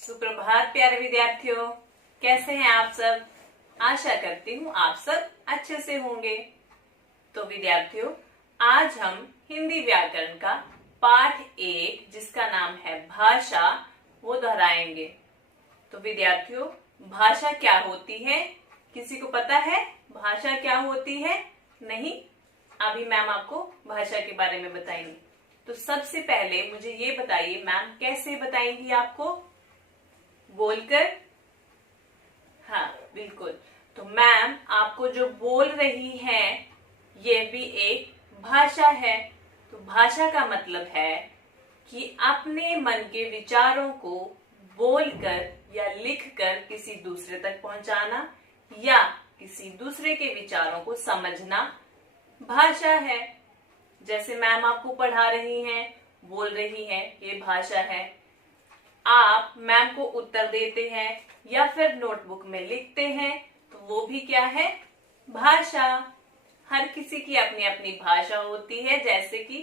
सुप्रभात प्यारे विद्यार्थियों, कैसे हैं आप सब। आशा करती हूँ आप सब अच्छे से होंगे। तो विद्यार्थियों, आज हम हिंदी व्याकरण का पाठ 1 जिसका नाम है भाषा वो दोहराएंगे। तो विद्यार्थियों, भाषा क्या होती है? किसी को पता है भाषा क्या होती है? नहीं? अभी मैम आपको भाषा के बारे में बताएंगी। तो सबसे पहले मुझे ये बताइए, मैम कैसे बताएंगी आपको? बोलकर? हाँ, बिल्कुल। तो मैम आपको जो बोल रही हैं ये भी एक भाषा है। तो भाषा का मतलब है कि अपने मन के विचारों को बोलकर या लिखकर किसी दूसरे तक पहुंचाना या किसी दूसरे के विचारों को समझना भाषा है। जैसे मैम आपको पढ़ा रही हैं, बोल रही हैं, ये भाषा है। आप मैम को उत्तर देते हैं या फिर नोटबुक में लिखते हैं तो वो भी क्या है? भाषा। हर किसी की अपनी अपनी भाषा होती है, जैसे कि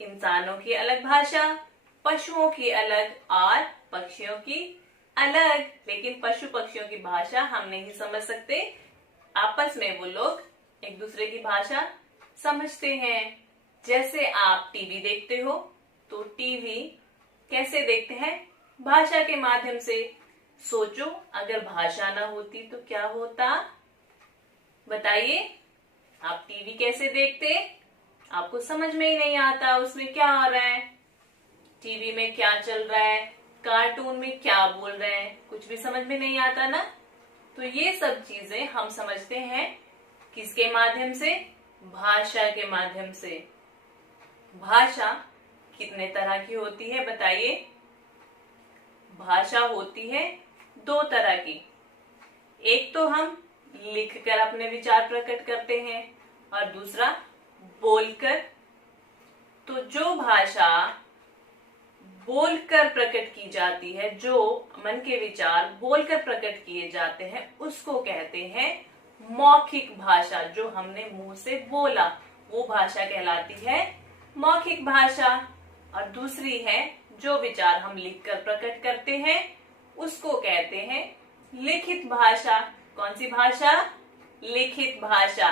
इंसानों की अलग भाषा, पशुओं की अलग और पक्षियों की अलग। लेकिन पशु पक्षियों की भाषा हम नहीं समझ सकते, आपस में वो लोग एक दूसरे की भाषा समझते हैं। जैसे आप टीवी देखते हो तो टीवी कैसे देखते हैं? भाषा के माध्यम से। सोचो अगर भाषा ना होती तो क्या होता? बताइए, आप टीवी कैसे देखते? आपको समझ में ही नहीं आता उसमें क्या आ रहा है, टीवी में क्या चल रहा है, कार्टून में क्या बोल रहे हैं, कुछ भी समझ में नहीं आता ना। तो ये सब चीजें हम समझते हैं किसके माध्यम से? भाषा के माध्यम से। भाषा कितने तरह की होती है बताइए? भाषा होती है 2 तरह की। एक तो हम लिखकर अपने विचार प्रकट करते हैं और दूसरा बोलकर। तो जो भाषा बोलकर प्रकट की जाती है, जो मन के विचार बोलकर प्रकट किए जाते हैं, उसको कहते हैं मौखिक भाषा। जो हमने मुंह से बोला वो भाषा कहलाती है मौखिक भाषा। और दूसरी है जो विचार हम लिखकर प्रकट करते हैं उसको कहते हैं लिखित भाषा। कौन सी भाषा? लिखित भाषा।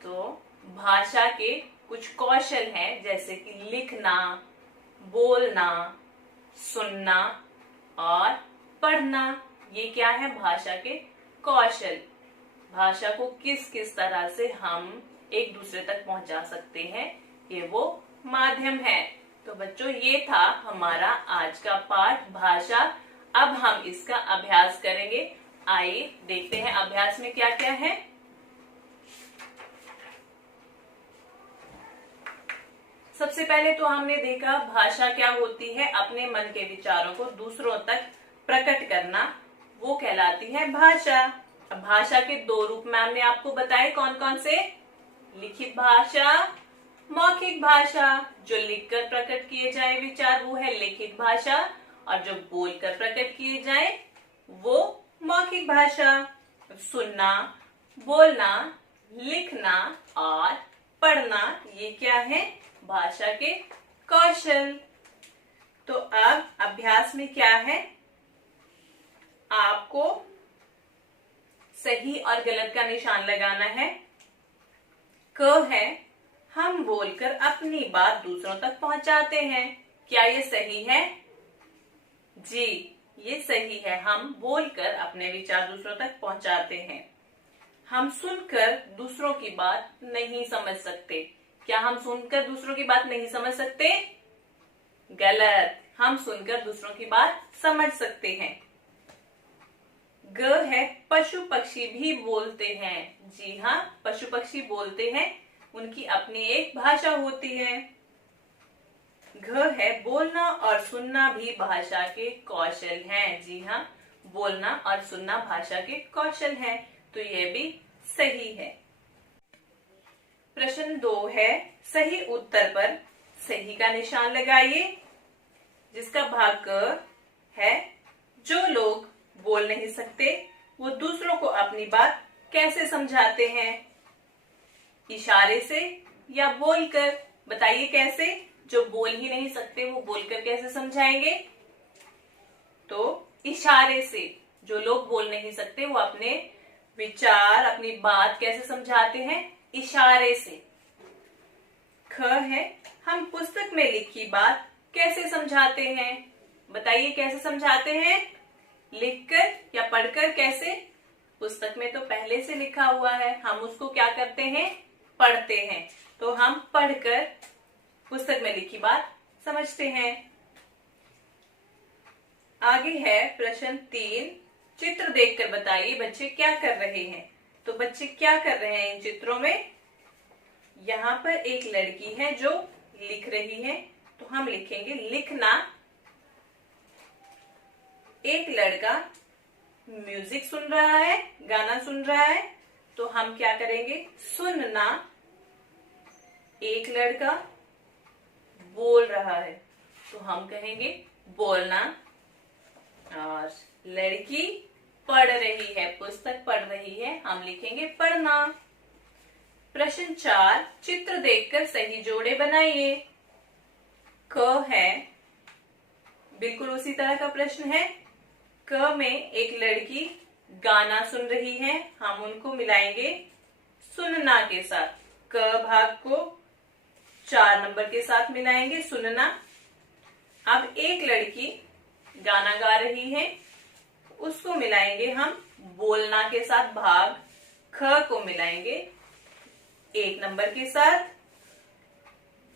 तो भाषा के कुछ कौशल हैं, जैसे कि लिखना, बोलना, सुनना और पढ़ना। ये क्या है? भाषा के कौशल। भाषा को किस किस तरह से हम एक दूसरे तक पहुंचा सकते हैं, ये वो माध्यम है। तो बच्चों, ये था हमारा आज का पाठ भाषा। अब हम इसका अभ्यास करेंगे। आइए देखते हैं अभ्यास में क्या क्या है। सबसे पहले तो हमने देखा भाषा क्या होती है, अपने मन के विचारों को दूसरों तक प्रकट करना, वो कहलाती है भाषा। अब भाषा के 2 रूप मैम ने आपको बताए, कौन कौन से? लिखित भाषा, मौखिक भाषा। जो लिखकर प्रकट किए जाए विचार वो है लिखित भाषा, और जो बोलकर प्रकट किए जाए वो मौखिक भाषा। सुनना, बोलना, लिखना और पढ़ना, ये क्या है? भाषा के कौशल। तो अब अभ्यास में क्या है? आपको सही और गलत का निशान लगाना है। क है हम बोलकर अपनी बात दूसरों तक पहुंचाते हैं। क्या ये सही है? जी, ये सही है। हम बोलकर अपने विचार दूसरों तक पहुंचाते हैं। हम सुनकर दूसरों की बात नहीं समझ सकते। क्या हम सुनकर दूसरों की बात नहीं समझ सकते? गलत। हम सुनकर दूसरों की बात समझ सकते हैं। ग है पशु पक्षी भी बोलते हैं। जी हाँ, पशु पक्षी बोलते हैं, उनकी अपनी एक भाषा होती है। घ है बोलना और सुनना भी भाषा के कौशल हैं। जी हाँ, बोलना और सुनना भाषा के कौशल हैं। तो यह भी सही है। प्रश्न 2 है सही उत्तर पर सही का निशान लगाइए। जिसका भाग क है जो लोग बोल नहीं सकते वो दूसरों को अपनी बात कैसे समझाते हैं? इशारे से या बोलकर? बताइए कैसे? जो बोल ही नहीं सकते वो बोलकर कैसे समझाएंगे? तो इशारे से, जो लोग बोल नहीं सकते वो अपने विचार, अपनी बात कैसे समझाते हैं? इशारे से। ख है, हम पुस्तक में लिखी बात कैसे समझाते हैं? बताइए कैसे समझाते हैं? लिखकर या पढ़कर? कैसे? पुस्तक में तो पहले से लिखा हुआ है, हम उसको क्या करते हैं? पढ़ते हैं। तो हम पढ़कर पुस्तक में लिखी बात समझते हैं। आगे है प्रश्न 3, चित्र देखकर बताइए बच्चे क्या कर रहे हैं। तो बच्चे क्या कर रहे हैं इन चित्रों में? यहाँ पर एक लड़की है जो लिख रही है, तो हम लिखेंगे लिखना। एक लड़का म्यूजिक सुन रहा है, गाना सुन रहा है, तो हम क्या करेंगे? सुनना। एक लड़का बोल रहा है, तो हम कहेंगे बोलना। और लड़की पढ़ रही है, पुस्तक पढ़ रही है, हम लिखेंगे पढ़ना। प्रश्न 4, चित्र देखकर सही जोड़े बनाइए। क है, बिल्कुल उसी तरह का प्रश्न है। क में एक लड़की गाना सुन रही है, हम उनको मिलाएंगे सुनना के साथ। क भाग को 4 नंबर के साथ मिलाएंगे, सुनना। अब एक लड़की गाना गा रही है, उसको मिलाएंगे हम बोलना के साथ। भाग ख को मिलाएंगे 1 नंबर के साथ।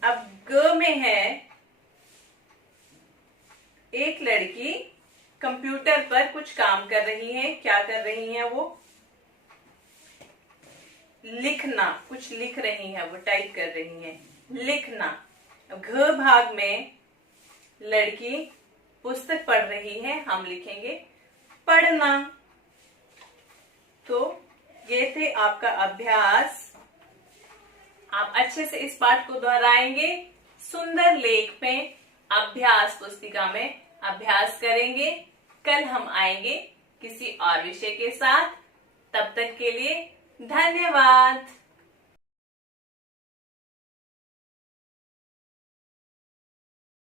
अब ग में है, एक लड़की कंप्यूटर पर कुछ काम कर रही है। क्या कर रही है वो? लिखना, कुछ लिख रही है, वो टाइप कर रही है, लिखना। घ भाग में लड़की पुस्तक पढ़ रही है, हम लिखेंगे पढ़ना। तो ये थे आपका अभ्यास। आप अच्छे से इस पाठ को दोहराएंगे, सुंदर लेख में अभ्यास पुस्तिका में अभ्यास करेंगे। कल हम आएंगे किसी और विषय के साथ। तब तक के लिए धन्यवाद।